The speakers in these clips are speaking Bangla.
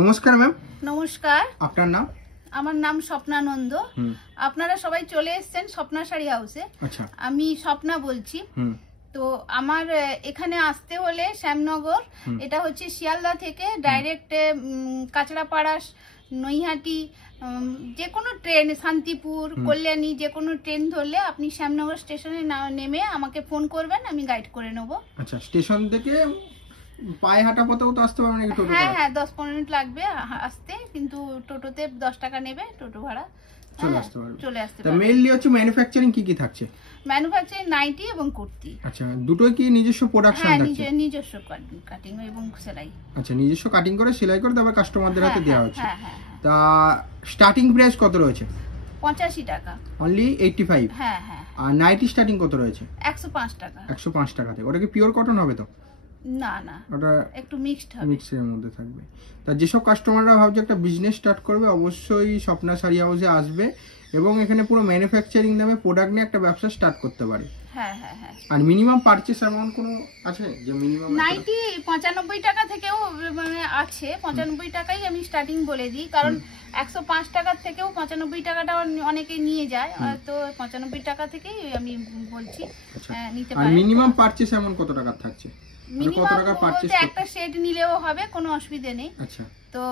নমস্কার ম্যাম। নমস্কার। আপনার নাম? আমার নাম স্বপ্নানন্দ। আপনারা সবাই চলে এসেছেন স্বপ্না শাড়ি হাউসে। আচ্ছা, আমি স্বপ্না বলছি। তো আমার এখানে আসতে হলে শ্যামনগর, এটা হচ্ছে শিয়ালদা থেকে ডাইরেক্ট কাঁচড়াপাড়া, নৈহাটি, যে কোনো ট্রেন, শান্তিপুর, কল্যাণী, যে কোনো ট্রেন ধরলে আপনি শ্যামনগর স্টেশনে নেমে আমাকে ফোন করবেন, আমি গাইড করে নেব। আচ্ছা, স্টেশন থেকে পায়ে হাঁটা পথেও তো আসতে পারবেন নাকি? টোটো? হ্যাঁ, 10-15 মিনিট লাগবে আসতে, কিন্তু টোটোতে 10 টাকা নেবে টোটো ভাড়া। চলে আসতে পারবে। মেইনলি হচ্ছে ম্যানুফ্যাকচারিং কি থাকছে? ম্যানুফ্যাকচারিং নাইটি এবং কুর্তি। আচ্ছা, দুটোই কি নিজস্ব প্রোডাকশন থাকছে? হ্যাঁ, নিজস্ব কাটিং এবং সেলাই। আচ্ছা, নিজস্ব কাটিং করে সেলাই করে তারপর কাস্টমারদের হাতে দেওয়া হচ্ছে। হ্যাঁ। তা স্টার্টিং প্রাইস কত রয়েছে? 85 টাকা। অনলি 85? হ্যাঁ। আর নাইটি স্টার্টিং কত রয়েছে? 105 টাকা। 105 টাকা থেকে। ওটা কি পিওর কটন হবে তো? না, ওটা একটু মিক্সড হবে। মিক্সের মধ্যে থাকবে। তা যেসব কাস্টমাররা ভাবছে একটা বিজনেস স্টার্ট করবে, অবশ্যই স্বপ্না শাড়ি হাউসে আসবে এবং এখানে পুরো ম্যানুফ্যাকচারিং দামে প্রোডাক্ট নিয়ে একটা ব্যবসা স্টার্ট করতে পারে। হ্যাঁ। আর মিনিমাম পারচেজ অ্যামাউন্ট কোনো আছে যে মিনিমাম? নাইটি 95 টাকা থেকেও মানে আছে। 95 টাকাই আমি স্টার্টিং বলে দিই, কারণ 105 টাকার থেকেও 95 টাকাটা অনেকে নিয়ে যায়, তো 95 টাকা থেকেই আমি বলছি নিতে পারেন। আর মিনিমাম পারচেজ অ্যামাউন্ট কত টাকা থাকছে? মিনিমাম বলতে একটা সেট নিলেও হবে, কোনো অসুবিধা নেই। আচ্ছা, তো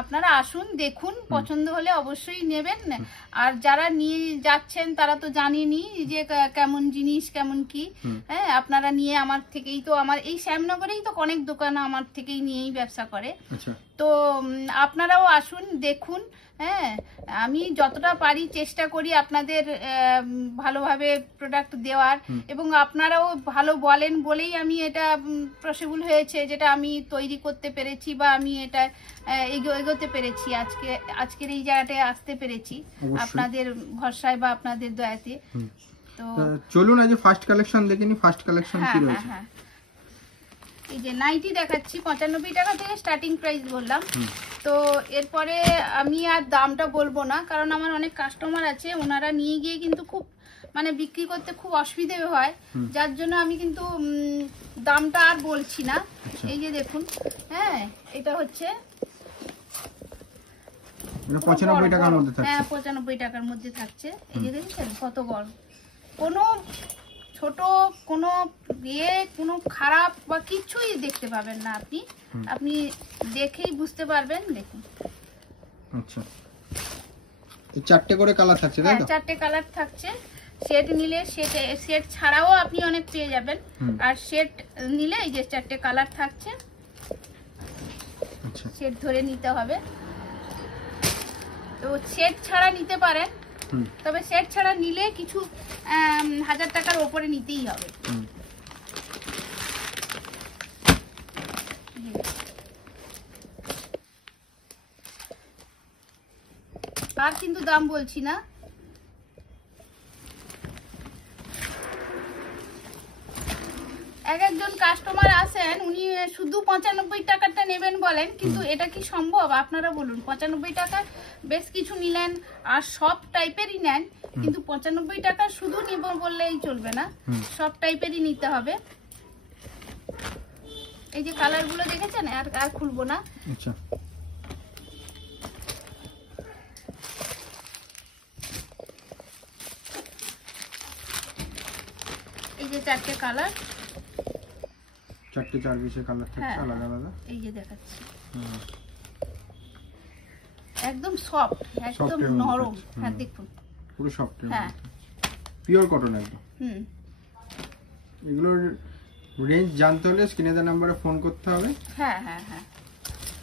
আপনারা আসুন, দেখুন, পছন্দ হলে অবশ্যই নেবেন। আর যারা নিয়ে যাচ্ছেন তারা তো জানেনই যে কেমন জিনিস কেমন কি। হ্যাঁ, আপনারা নিয়ে আমার থেকেই তো, আমার এই শ্যামনগরেই তো অনেক দোকান আমার থেকেই নিয়েই ব্যবসা করে। আচ্ছা, তো আপনারাও আসুন, দেখুন। হ্যাঁ, আমি যতটা পারি চেষ্টা করি আপনাদের ভালোভাবে প্রোডাক্ট দেওয়ার, এবং আপনারাও ভালো বলেন বলেই আমি এটা পসিবল হয়েছে, যেটা আমি তৈরি করতে পেরেছি বা আমি এটা এগোতে পেরেছি, আজকের এই জায়গাটায় আসতে পেরেছি আপনাদের ভরসায় বা আপনাদের দয়াতে। তো চলুন আজ ফার্স্ট কালেকশন দেখে নি। ফার্স্ট কালেকশন কি রয়েছে? হ্যাঁ, এই যে নাইটি দেখাচ্ছি, 95 টাকা থেকে স্টার্টিং প্রাইস বললাম। তো এরপরে আমি আর দামটা বলবো না, কারণ আমার অনেক কাস্টমার আছে, ওনারা নিয়ে গিয়ে কিন্তু খুব মানে বিক্রি করতে খুব অসুবিধে হয়, যার জন্য আমি কিন্তু দামটা আর বলছি না। এই যে দেখুন, হ্যাঁ, এটা হচ্ছে 95 টাকার মধ্যে থাকছে। হ্যাঁ, 95 টাকার মধ্যে থাকছে। এই যে দেখছেন কত বড়, কোনো ছোট, কোনো কোনো খারাপ বা কিছুই দেখতে পাবেন না আপনি দেখেই বুঝতে পারবেন। দেখুন, আচ্ছা, এই চারটে করে কালার থাকছে, তাই তো? হ্যাঁ, 4টে কালার থাকছে। সেট নিলে সেট ছাড়াও আপনি অনেক পেয়ে যাবেন, আর সেট নিলে এই যে 4টে কালার থাকছে। আচ্ছা, সেট ধরে নিতে হবে। তো সেট ছাড়া নিতে পারেন, তবে সেট ছাড়া নিলে কিছু 1000 টাকার উপরে নিতেই হবে। আর কিন্তু দাম বলছি না। একজন কাস্টমার আসেন, উনি শুধু 95 টাকাটা নেবেন বলেন, কিন্তু এটা কি সম্ভব? আপনারা বলুন। 95 টাকা বেশ কিছু নিলেন আর সব টাইপেরই নেন, কিন্তু 95 টাকা শুধু নিব বললেই চলবে না, সব টাইপেরই নিতে হবে। এই যে কালারগুলো দেখেছেন, আর খুলবো না। আচ্ছা, এই যে 4টে কালার, 4টে 4 পিসের কালার থাকছে আলাদা আলাদা। এই যে দেখাচ্ছি, একদম সফট, একদম নরম। হ্যাঁ, দেখুন পুরো সফট। হ্যাঁ, পিওর কটন একদম। এগুলোর রেঞ্জ জানতে হলে স্ক্রিনে দেওয়া নম্বরে ফোন করতে হবে। হ্যাঁ,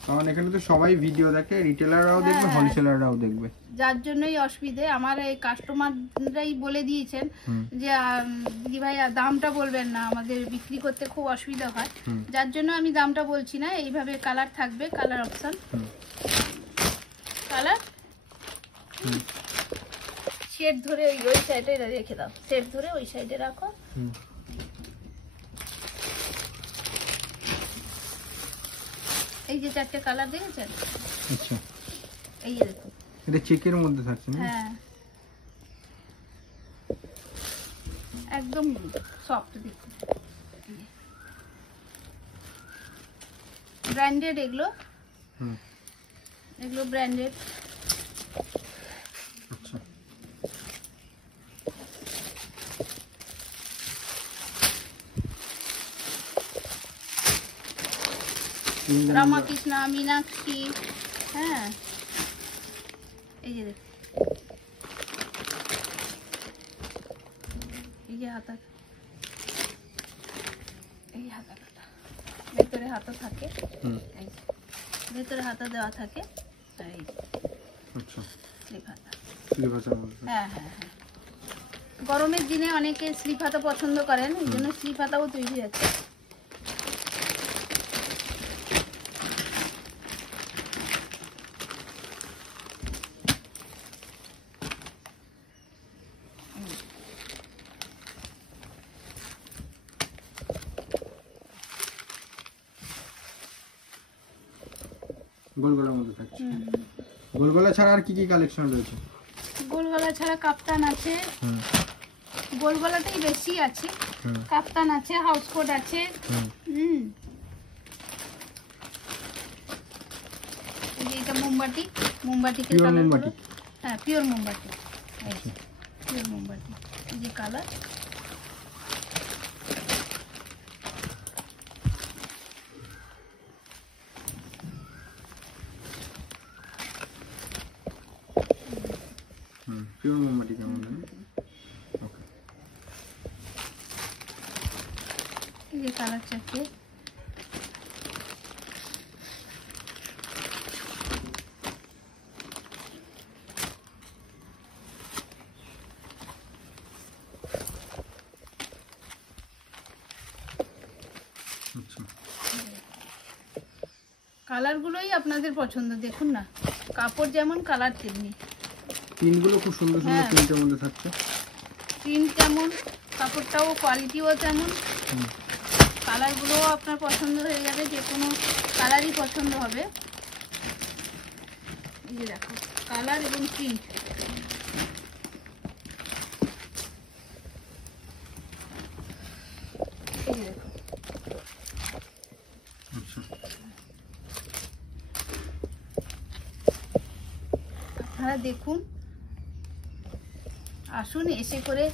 কারণ এখানে তো সবাই ভিডিও দেখে, রিটেলাররাও দেখবে, হোলসেলাররাও দেখবে, যার জন্যই অসুবিধে। আমার এই কাস্টমাররাই বলে দিয়েছেন যে দিদি ভাই দামটা বলবেন না, আমাদের বিক্রি করতে খুব অসুবিধা হয়, যার জন্য আমি দামটা বলছি না। এইভাবে কালার থাকবে, কালার অপশন, কালার সেট ধরে ওই সাইডে রেখে দাও, সেট ধরে ওই সাইডে রাখো। এই যে 4টে কালার দেখেছেন? আচ্ছা, এই যে দেখুন, এটা চেকের মধ্যে থাকছে না? হ্যাঁ, একদম সফট। দেখুন, ব্র্যান্ডেড এগুলো। এগুলো ব্র্যান্ডেড। আচ্ছা, রামাকৃষ্ণা, মীনাক্ষী, হ্যাঁ এই যে দেখুন, এই যে হাতা, এই হাতা কাটা, ভেতরে হাতা থাকে, এই যে ভেতরে হাতা দেওয়া থাকে, এই আচ্ছা, স্লিপ হাতা। স্লিপ হাতা বলতে। হ্যাঁ হ্যাঁ হ্যাঁ, গরমের দিনে অনেকে স্লিপ হাতা পছন্দ করেন, এই জন্য স্লিপ হাতাও তৈরি আছে। গোলগলার মধ্যে থাকছে। গোলগলা ছাড়া আর কি কি কালেকশন রয়েছে? গোলগলা ছাড়া কাপ্তান আছে, গোলগলাটাই বেশি আছে, কাপ্তান আছে, হাউস কোট আছে। এই যে এটা মোমবাতি, মোমবাতিকে Pure কালার, মোমবাতি। হ্যাঁ পিওর মোমবাতি, এই যে পিওর মোমবাতি, এই যে কালার। পিওর মোমবাতি কেমন? ওকে, এই যে কালার চারটে, আচ্ছা, কালারগুলোই আপনাদের পছন্দ। দেখুন না, কাপড় যেমন কালার তেমনি। পিনগুলো খুব সুন্দর সুন্দর হ্যাঁ। প্রিন্টের মধ্যে থাকছে। প্রিন্ট তেমন, কাপড়টাও কোয়ালিটিও তেমন, কালারগুলোও আপনার পছন্দ হয়ে যাবে, যে কোনো কালারই পছন্দ হবে। এই যে দেখো কালার এবং প্রিন্ট, এই যে দেখো। আচ্ছা, আপনারা দেখুন, আসুন এসে করে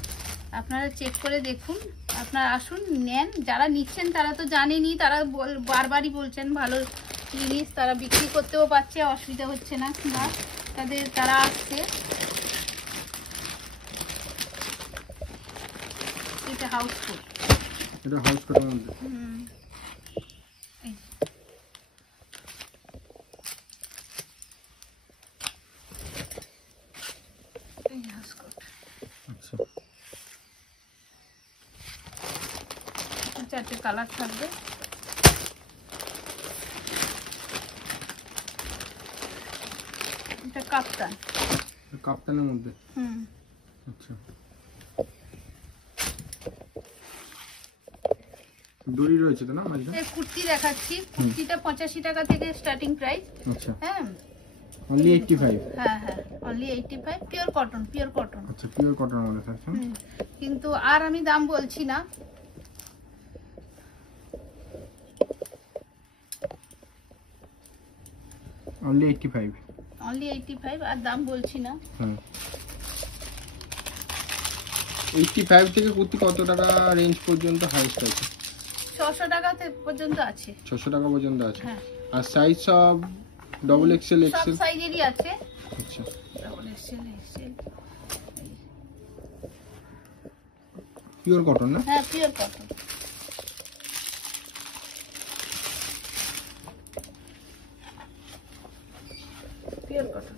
আপনারা চেক করে দেখুন, আপনারা আসুন নেন। যারা নিচ্ছেন তারা তো জানেনই, তারা বারবারই বলছেন ভালো জিনিস, তারা বিক্রি করতেও পারছে, অসুবিধা হচ্ছে না, না তারা আসছে। এটা হাউসফুল, এটা হাউস কোটের মধ্যে। আচ্ছা, চারটে কালার থাকবে। এটা কাপ্তান, কাপ্তানের মধ্যে। হুম, আচ্ছা, দড়ি রয়েছে তো না মাঝে? এই কুর্তি দেখাচ্ছি, কুর্তিটা 85 টাকা থেকে স্টার্টিং প্রাইস। আচ্ছা, হ্যাঁ অনলি 85? হ্যাঁ হ্যাঁ, only 85, pure cotton, pure cotton. আচ্ছা, পিওর কটনের মধ্যে থাকছে না? কিন্তু আর আমি দাম বলছি না, অনলি 85? অনলি 85, আর দাম বলছি না। হুম, 85 থেকে কুর্তি কত টাকা রেঞ্জ পর্যন্ত হাইস্ট আছে? 600 টাকা পর্যন্ত আছে। 600 টাকা পর্যন্ত আছে। হ্যাঁ, আর সাইজ সব ডবল এক্সেল, সব এক্সেল? সাইজেরই আছে, আচ্ছা, double XL, XL. Pure cotton না? হ্যাঁ পিওর কটন, পিওর কটন।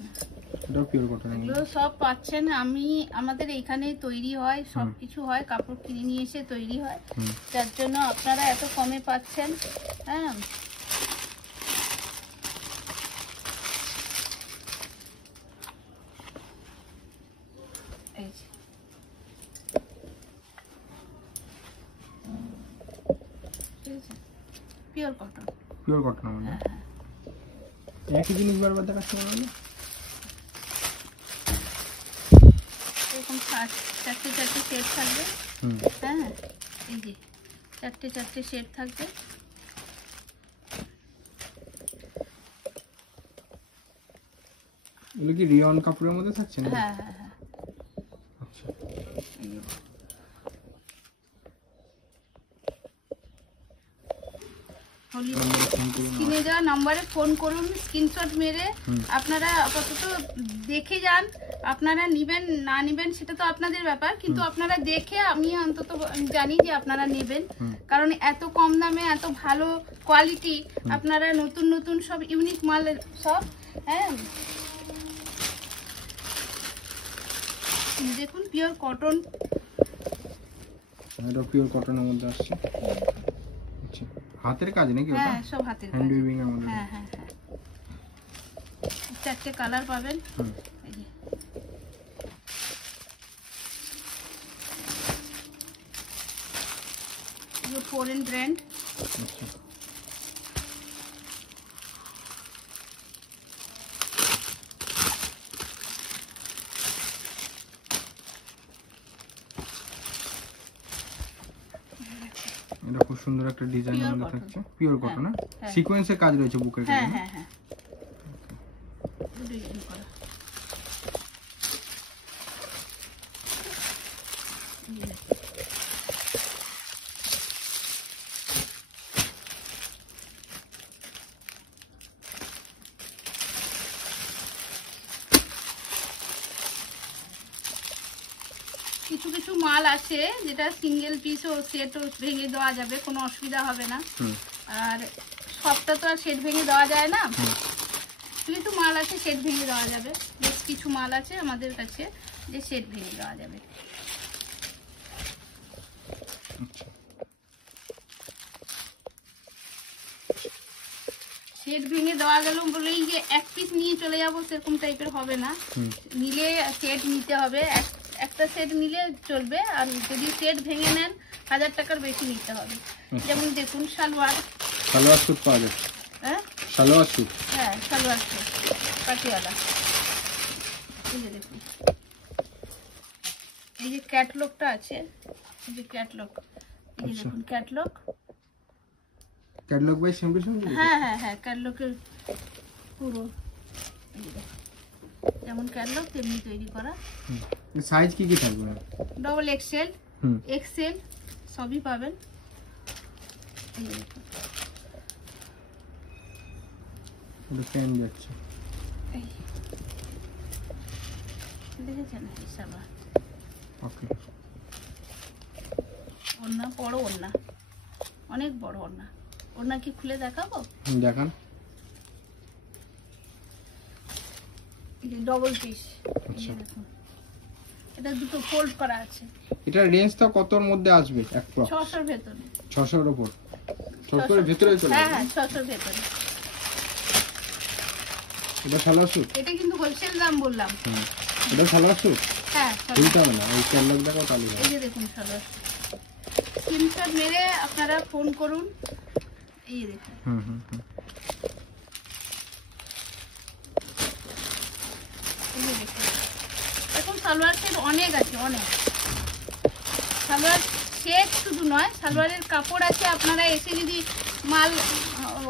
এটাও পিওর কটন। এগুলো সব পাচ্ছেন, আমাদের এখানে তৈরি হয়, সবকিছু হয়, কাপড় কিনে নিয়ে এসে তৈরি হয়, যার জন্য আপনারা এত কমে পাচ্ছেন। হ্যাঁ, এই যে পিওর কটন, পিওর কটন মানে একই জিনিস বারবার দেখাচ্ছে মানে? এরকম চারটে চারটে শেড থাকবে। হ্যাঁ, এই যে চারটে চারটে শেড থাকবে। এগুলো কি রিয়ন কাপড়ের মধ্যে থাকছে না? হ্যাঁ হ্যাঁ হ্যাঁ। আচ্ছা স্ক্রিনে দেওয়া নাম্বারে ফোন করুন, স্ক্রিনশট মেরে আপনারা আপাতত দেখে যান। আপনারা নিবেন না নিবেন সেটা তো আপনাদের ব্যাপার, কিন্তু আপনারা দেখে আমি অন্তত জানি যে আপনারা নেবেন, কারণ এত কম দামে এত ভালো কোয়ালিটি, আপনারা নতুন নতুন সব ইউনিক মাল সব। হ্যাঁ দেখুন পিওর কটন, এটা পিওর কটনের মধ্যে আসছে। আচ্ছা হাতের কাজ নাকি ওটা? হ্যাঁ সব হাতের কাজ, হ্যান্ড উইভিং এর মধ্যে। হ্যাঁ হ্যাঁ হ্যাঁ। 4টে কালার পাবেন। এই যে ये फॉरेन ब्रांड। আচ্ছা এটা খুব সুন্দর একটা ডিজাইনের Pure মধ্যে cotton। থাকছে, পিওর কটন। না হ্যাঁ। সিকোয়েন্সের কাজ রয়েছে বুকের হ্যাঁ কাছে। হ্যাঁ হ্যাঁ ডিজাইন করা। কিছু কিছু মাল আছে যেটা সিঙ্গেল পিসও সেটও ভেঙে দেওয়া যাবে, কোনো অসুবিধা হবে না। আর সবটা তো আর সেট ভেঙে দেওয়া যায় না, কিছু মাল আছে সেট ভেঙে দেওয়া যাবে। বেশ কিছু মাল আছে আমাদের কাছে যে সেট ভেঙে দেওয়া যাবে। সেট ভেঙে দেওয়া গেল বলেই যে এক পিস নিয়ে চলে যাবো সেরকম টাইপের হবে না, নিলে সেট নিতে হবে। একটা সেট নিলে চলবে, আর যদি সেট ভেঙে নেন 1000 টাকার বেশি নিতে হবে। যেমন দেখুন সালোয়ার স্যুট পাওয়া যায়। হ্যাঁ সালোয়ার স্যুট, হ্যাঁ সালোয়ার স্যুট পাটিয়ালা। এই যে দেখুন, এই যে ক্যাটলগটা আছে, এই যে ক্যাটলগ, এই যে দেখুন ক্যাটলগ। ক্যাটালগ বাই সিম্পল সিম্পল। হ্যাঁ হ্যাঁ হ্যাঁ ক্যাটলগের পুরো এই যে দেখুন, যেমন ক্যাটলগ তেমনি তৈরি করা। সাইজ কি কি থাকবে? ডবল এক্সেল, এক্সেল সবই পাবেন। এই যে দেখুন, এটা পেন যাচ্ছে। এই দেখেছেন এই সালোয়ার। ওকে ওড়না বড়, ওড়না অনেক বড় ওড়না। ওড়না কি খুলে দেখাবো? দেখান। ডবল পিস, দেখুন এটা দুটো ফোল্ড করা আছে। এটা রেঞ্জটা কতর মধ্যে আসবে? এক প্রো 600 এর ভেতরে। 600 এর উপর? 600 এর ভিতরে চলে হ্যাঁ যাবে? হ্যাঁ 600 এর ভেতরে। এটা সালোয়ার স্যুট? এটা কিন্তু হোলসেল দাম বললাম। এটা সালোয়ার স্যুট? হ্যাঁ এইটা না, এই ক্যাটালগ দেখাও তাহলে হবে। এই যে দেখুন সালোয়ার। স্ক্রিনশট মেরে আপনারা ফোন করুন। এই যে দেখুন, এই যে দেখুন, এখন সালোয়ার সেট অনেক আছে, অনেক সালোয়ার সেট শুধু নয়, সালোয়ারের কাপড় আছে। আপনারা এসে যদি মাল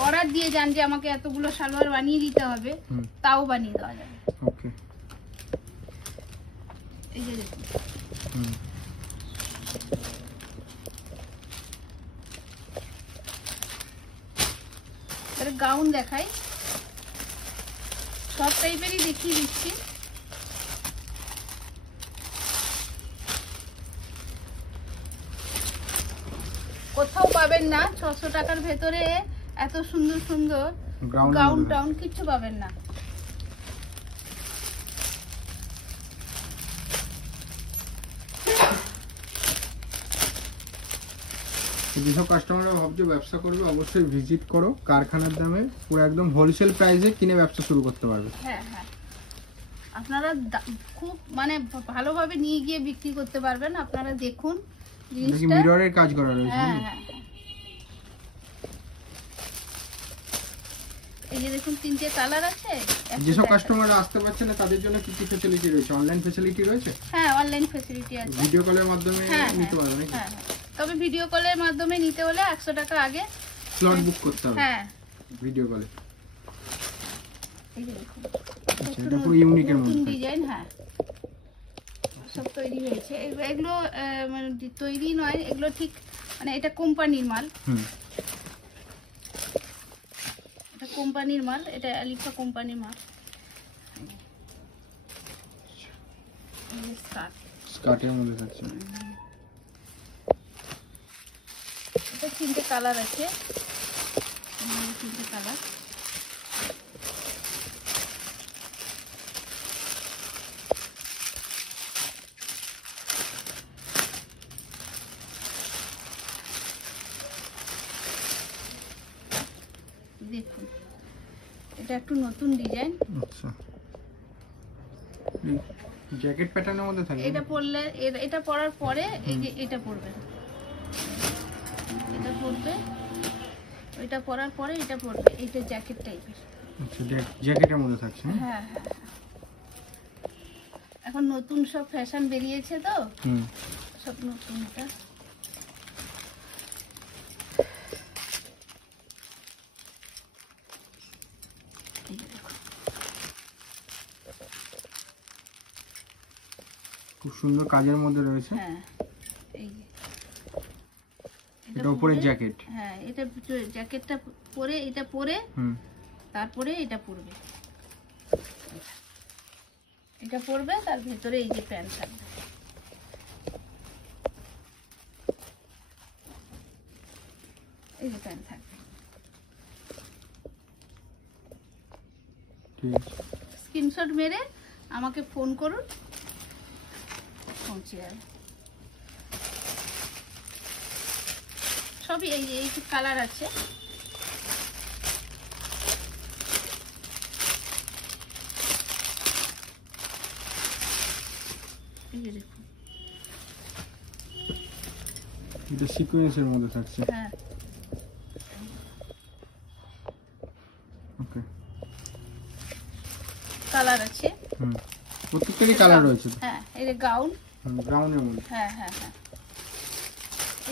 অর্ডার দিয়ে যান যে আমাকে এতগুলো সালোয়ার বানিয়ে দিতে হবে, তাও বানিয়ে দেওয়া যাবে। ওকে এই যে দেখুন, এবারে গাউন দেখাই, সব টাইপেরই দেখিয়ে দিচ্ছি। কোথাও পাবেন না 600 টাকার ভেতরে এত সুন্দর সুন্দর গাউন টাউন কিছু পাবেন না। যেসব কাস্টমাররা ভাবছে ব্যবসা করবে অবশ্যই ভিজিট করো। কারখানার দামে পুরো একদম হোলসেল প্রাইসে কিনে ব্যবসা শুরু করতে পারবে। হ্যাঁ হ্যাঁ, আপনারা খুব মানে ভালোভাবে নিয়ে গিয়ে বিক্রি করতে পারবেন। আপনারা দেখুন জিনিসটা, মিররের কাজ করা রয়েছে। হ্যাঁ হ্যাঁ, এই যে দেখুন 3টে কালার আছে। যেসব কাস্টমাররা আসতে পারছে না তাদের জন্য কি কি ফ্যাসিলিটি রয়েছে? অনলাইন ফ্যাসিলিটি রয়েছে? হ্যাঁ অনলাইন ফ্যাসিলিটি আছে, ভিডিও কলের মাধ্যমে নিতে পারবে নাকি? হ্যাঁ হ্যাঁ, তবে ভিডিও কলের মাধ্যমে নিতে হলে 100 টাকা আগে স্লট বুক করতে হবে। হ্যাঁ ভিডিও কলে এই যে দেখুন আচ্ছা, এটা পুরো ইউনিকের নতুন মধ্যে। ডিজাইন। হ্যাঁ, সব তৈরি হয়েছে। এগুলো মানে তৈরি নয়, এগুলো ঠিক মানে এটা কোম্পানির মাল। হুম, এটা কোম্পানির মাল, এটা আলিফা কোম্পানির মাল। এই যে স্কার্ট, স্কার্টের মধ্যে থাকছে। এটা 3টে কালার আছে, 3টে কালার। দেখুন এটা একটু নতুন ডিজাইন। আচ্ছা, জ্যাকেট প্যাটার্নের মধ্যে থাকে। এটা পরলে এটা পরার পরে এই যে এটা পরবে, এটা পরবে, এটা পরার পরে এটা পরবে। এটা জ্যাকেট টাইপের। আচ্ছা, জ্যাকেটের মধ্যে থাকছে। হ্যাঁ হ্যাঁ হ্যাঁ। এখন নতুন সব ফ্যাশন বেরিয়েছে তো, হুম, সব নতুন। এটা এই যে দেখুন, খুব সুন্দর কাজের মধ্যে রয়েছে। হ্যাঁ এই যে এটা উপরে পরে- জ্যাকেট। হ্যাঁ, এটা জ্যাকেটটা পরে, এটা পরে হুম, তারপরে এটা পরবে। এটা পরবে, তার ভেতরে এই যে প্যান্ট থাকবে। এই যে প্যান্ট থাকবে। ঠিক আছে। স্ক্রিনশট মেরে আমাকে ফোন করুন, পৌঁছে যাবে। সবই এই যে এই কালার আছে। এই যে দেখুন, এটা সিকোয়েন্সের মধ্যে থাকছে। হ্যাঁ ওকে, কালার আছে। হুম, প্রত্যেকটারই কালার রয়েছে। হ্যাঁ, এই যে গাউন। ব্রাউনের মধ্যে। হ্যাঁ হ্যাঁ হ্যাঁ,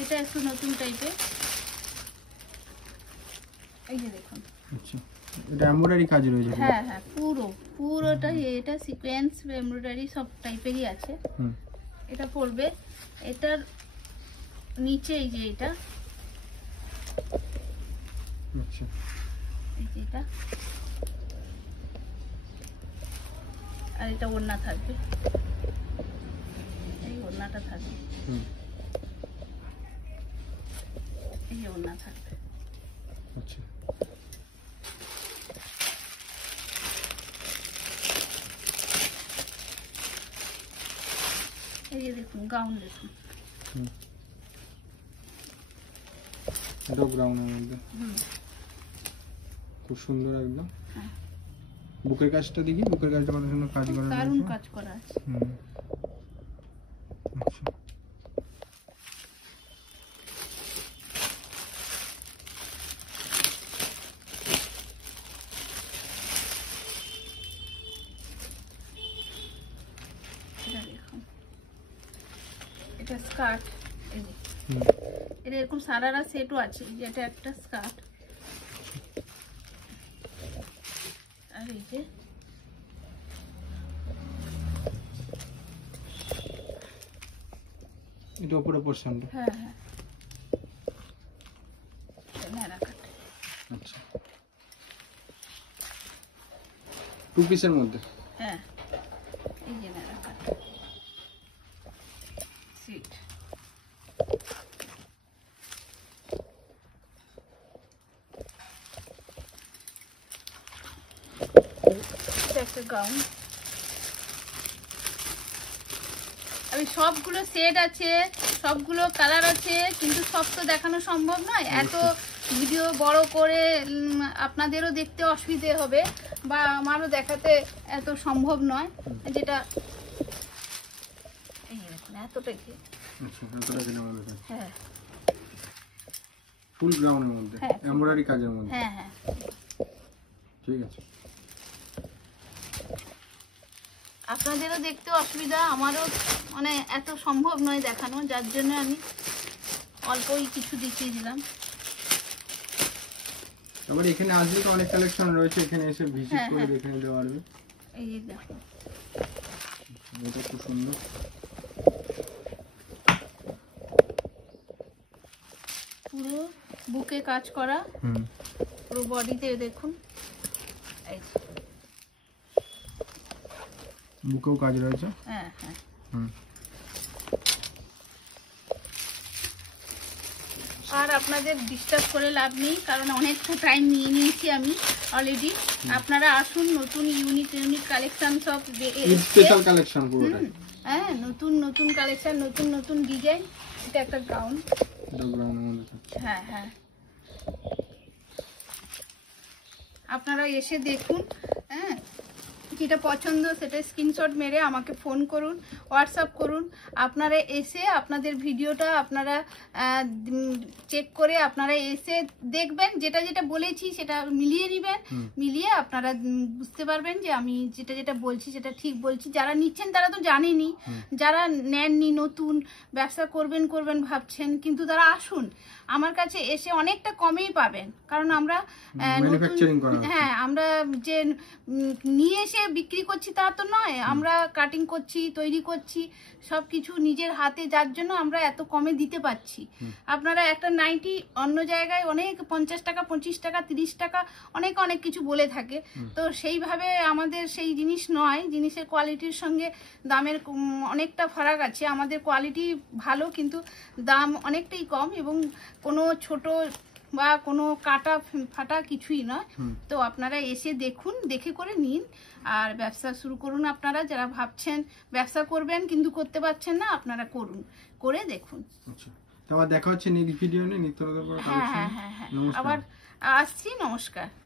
এটা একটু নতুন টাইপের। এই যে দেখুন, আচ্ছা, এটা এমব্রয়ডারি কাজ রয়েছে। হ্যাঁ হ্যাঁ, পুরোটা এটা সিকোয়েন্স এমব্রয়ডারি সব টাইপেরই আছে। হুম, এটা পড়বে, এটার নিচে এই যে এটা, আচ্ছা, এই যে এটা, আর এটা ওড়না থাকবে। এই ওড়নাটা থাকবে, হুম, এই যে ওড়না থাকবে। আচ্ছা, এই যে দেখুন গাউন, দেখুন। হুম, এটাও ব্রাউনের মধ্যে। হুম, খুব সুন্দর একদম। হ্যাঁ, বুকের কাজটা দেখি, বুকের কাজটা কত সুন্দর কাজ করা দারুণ রয়েছে। কাজ করা আছে। হুম, আচ্ছা, এটা দেখুন, এটা স্কার্ট। এই যে হুম, এটা এরকম সারারা সেটও আছে, যেটা একটা স্কার্ট। আর এই যে এটা উপরে পোর্শনটা। হ্যাঁ হ্যাঁ, এটা ন্যাড়া কাট। আচ্ছা, টু পিসের মধ্যে। হ্যাঁ, এই যে ন্যাড়া কাট সিট। এটা একটা গাউন। আমি সবগুলো সেট আছে, সবগুলো কালার আছে, কিন্তু সব তো দেখানো সম্ভব নয়। এত ভিডিও বড় করে আপনাদেরও দেখতে অসুবিধে হবে, বা আমারও দেখাতে এত সম্ভব নয়। যেটা এই দেখুন এতটা কি, আচ্ছা, এতটা কেনার মধ্যে থাকছে। হ্যাঁ ফুল ব্রাউনের মধ্যে, হ্যাঁ, এমব্রয়ডারি কাজের মধ্যে। হ্যাঁ হ্যাঁ, ঠিক আছে। আপনাদেরও দেখতে অসুবিধা, আমারও মানে এত সম্ভব নয় দেখানো, যার জন্য আমি অল্পই কিছু দেখিয়ে দিলাম। তারপরে এখানে আসলে তো অনেক কালেকশন রয়েছে, এখানে এসে ভিজিট হ্যাঁ, করে হ্যাঁ। দেখে নিতে পারবে। এই যে দেখো, এটা খুব সুন্দর। পুরো বুকে কাজ করা, হুম, পুরো বডিতে দেখুন, এই যে, বুকেও কাজ রয়েছে। হ্যাঁ হ্যাঁ। হুম, আর আপনাদের ডিস্টার্ব করে লাভ নেই, কারণ অনেকটা টাইম নিয়ে নিয়েছি আমি অলরেডি। আপনারা আসুন, নতুন ইউনিক ইউনিক কালেকশন সব ঈদ স্পেশাল কালেকশন পুরোটা। হ্যাঁ, নতুন নতুন কালেকশন, নতুন নতুন ডিজাইন। এটা একটা গাউন, এটা ব্রাউনের মধ্যে থাকছে। হ্যাঁ হ্যাঁ। আপনারা এসে দেখুন, হ্যাঁ, যেটা পছন্দ সেটা স্ক্রিনশট মেরে আমাকে ফোন করুন, হোয়াটসঅ্যাপ করুন। আপনারা এসে আপনাদের ভিডিওটা আপনারা চেক করে আপনারা এসে দেখবেন, যেটা যেটা বলেছি সেটা মিলিয়ে নেবেন। মিলিয়ে আপনারা বুঝতে পারবেন যে আমি যেটা যেটা বলছি সেটা ঠিক বলছি। যারা নিচ্ছেন তারা তো জানেনই, যারা নেননি, নতুন ব্যবসা করবেন করবেন ভাবছেন, কিন্তু তারা আসুন আমার কাছে, এসে অনেকটা কমেই পাবেন। কারণ আমরা ম্যানুফ্যাকচারিং করা নতুন, হ্যাঁ, আমরা যে নিয়ে এসে বিক্রি করছি তা তো নয়, আমরা কাটিং করছি, তৈরি করছি, সব কিছু নিজের হাতে, যার জন্য আমরা এত কমে দিতে পারছি। আপনারা একটা নাইটি অন্য জায়গায় অনেক 50 টাকা, 25 টাকা, 30 টাকা, অনেক অনেক কিছু বলে থাকে। তো সেইভাবে আমাদের সেই জিনিস নয়, জিনিসের কোয়ালিটির সঙ্গে দামের অনেকটা ফারাক আছে। আমাদের কোয়ালিটি ভালো, কিন্তু দাম অনেকটাই কম, এবং কোনো ছোট বা কোনো কাটা ফাটা কিছুই নয়। তো আপনারা এসে দেখুন, দেখে করে নিন, আর ব্যবসা শুরু করুন। আপনারা যারা ভাবছেন ব্যবসা করবেন কিন্তু করতে পারছেন না, আপনারা করুন, করে দেখুন। আচ্ছা, তো আবার দেখা হচ্ছে নেক্সট ভিডিও নিয়ে, নিত্য নতুন হ্যাঁ হ্যাঁ হ্যাঁ হ্যাঁ, আবার আসছি, নমস্কার।